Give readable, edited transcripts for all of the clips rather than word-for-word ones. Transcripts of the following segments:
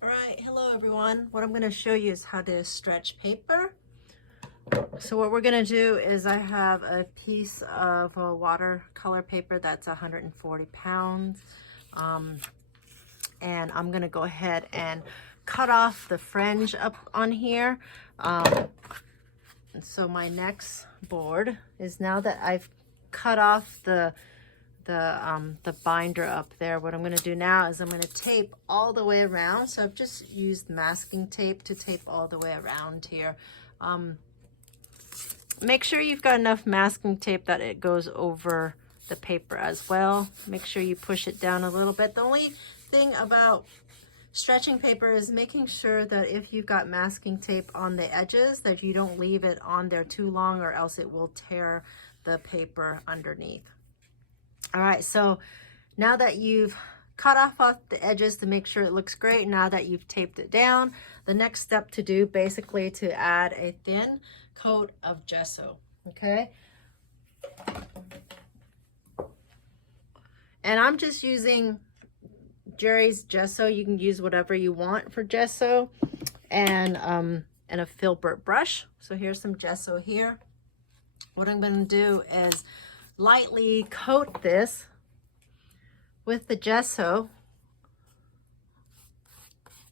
All right, hello everyone. What I'm going to show you is how to stretch paper. So what we're going to do is I have a piece of watercolor paper that's 140 pounds. And I'm going to go ahead and cut off the fringe up on here. And so my next board is, now that I've cut off the binder up there, what I'm going to do now is I'm going to tape all the way around. So I've just used masking tape to tape all the way around here. Make sure you've got enough masking tape that it goes over the paper as well. Make sure you push it down a little bit. The only thing about stretching paper is making sure that if you've got masking tape on the edges, that you don't leave it on there too long, or else it will tear the paper underneath. All right, so now that you've cut off the edges to make sure it looks great, now that you've taped it down, the next step to do basically to add a thin coat of gesso, okay? And I'm just using Jerry's gesso. You can use whatever you want for gesso, and a filbert brush. So here's some gesso here. What I'm going to do is lightly coat this with the gesso,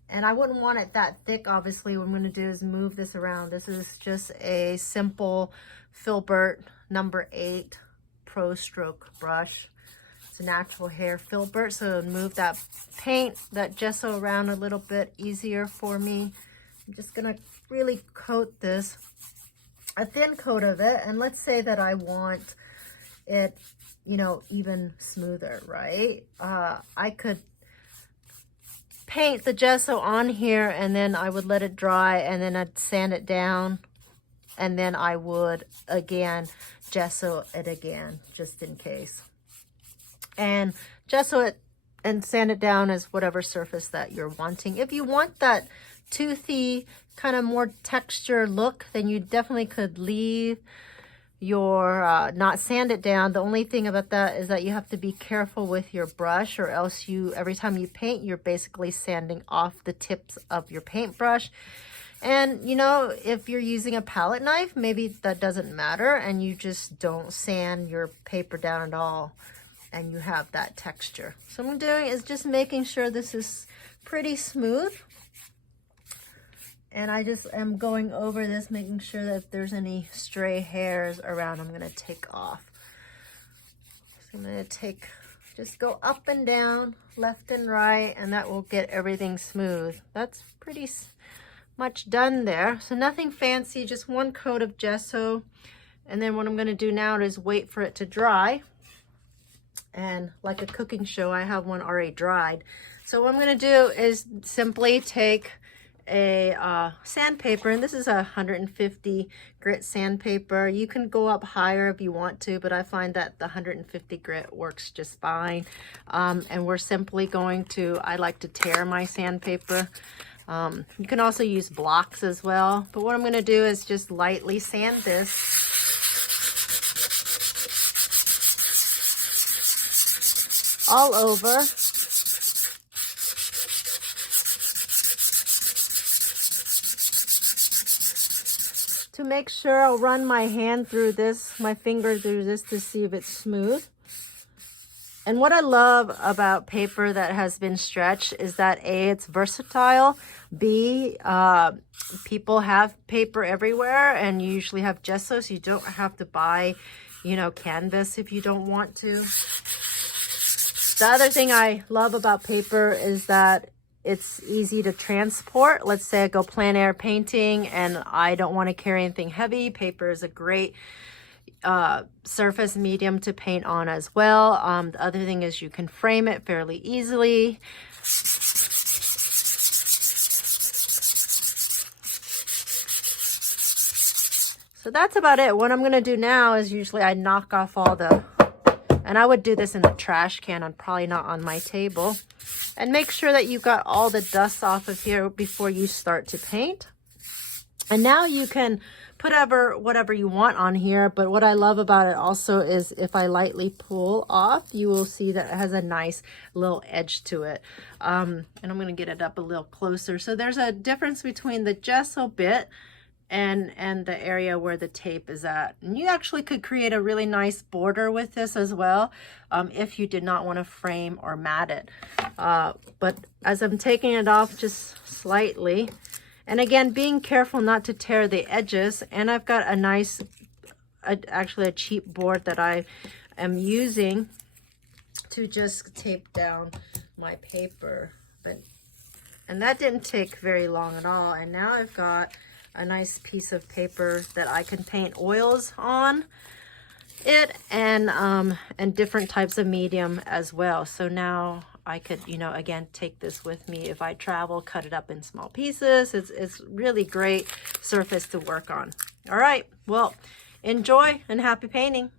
and I wouldn't want it that thick. Obviously, what I'm going to do is move this around. This is just a simple filbert number 8 pro stroke brush. It's a natural hair filbert, so it'll move that paint, that gesso around a little bit easier for me. I'm just going to really coat this, a thin coat of it, and let's say that I want it, you know, even smoother, right? I could paint the gesso on here, and then I would let it dry, and then I'd sand it down, and then I would again gesso it again, just in case. And gesso it and sand it down as whatever surface that you're wanting. If you want that toothy kind of more texture look, then you definitely could leave your not sand it down. The only thing about that is that you have to be careful with your brush, or else you, every time you paint, you're basically sanding off the tips of your paintbrush. And you know, if you're using a palette knife, maybe that doesn't matter, and you just don't sand your paper down at all, and you have that texture. So what I'm doing is just making sure this is pretty smooth. And I just am going over this, making sure that if there's any stray hairs around, I'm going to take off. So I'm going to just go up and down, left and right, and that will get everything smooth. That's pretty much done there. So nothing fancy, just one coat of gesso. And then what I'm going to do now is wait for it to dry. And like a cooking show, I have one already dried. So what I'm going to do is simply take a sandpaper, and this is a 150 grit sandpaper. You can go up higher if you want to, but I find that the 150 grit works just fine. And we're simply going to, I like to tear my sandpaper. You can also use blocks as well, but what I'm going to do is just lightly sand this. All over. To make sure, I'll run my hand through this, my finger through this, to see if it's smooth. And what I love about paper that has been stretched is that A, it's versatile, B, people have paper everywhere, and you usually have gesso, so you don't have to buy, you know, canvas if you don't want to. The other thing I love about paper is that it's easy to transport. Let's say I go plein air painting and I don't want to carry anything heavy. Paper is a great surface medium to paint on as well. The other thing is you can frame it fairly easily. So that's about it. What I'm going to do now is usually I knock off all the, and I would do this in the trash can, and probably not on my table. And make sure that you got all the dust off of here before you start to paint. And now you can put whatever you want on here, but what I love about it also is if I lightly pull off, you will see that it has a nice little edge to it. And I'm going to get it up a little closer. So there's a difference between the gesso bit and the area where the tape is at. And you actually could create a really nice border with this as well, if you did not want to frame or mat it. But as I'm taking it off just slightly, and again, being careful not to tear the edges. And I've got a nice, actually a cheap board that I am using to just tape down my paper. And that didn't take very long at all. And now I've got a nice piece of paper that I can paint oils on it, and different types of medium as well. So now I could, you know, again, take this with me if I travel, cut it up in small pieces. It's really great surface to work on. All right, well, enjoy and happy painting.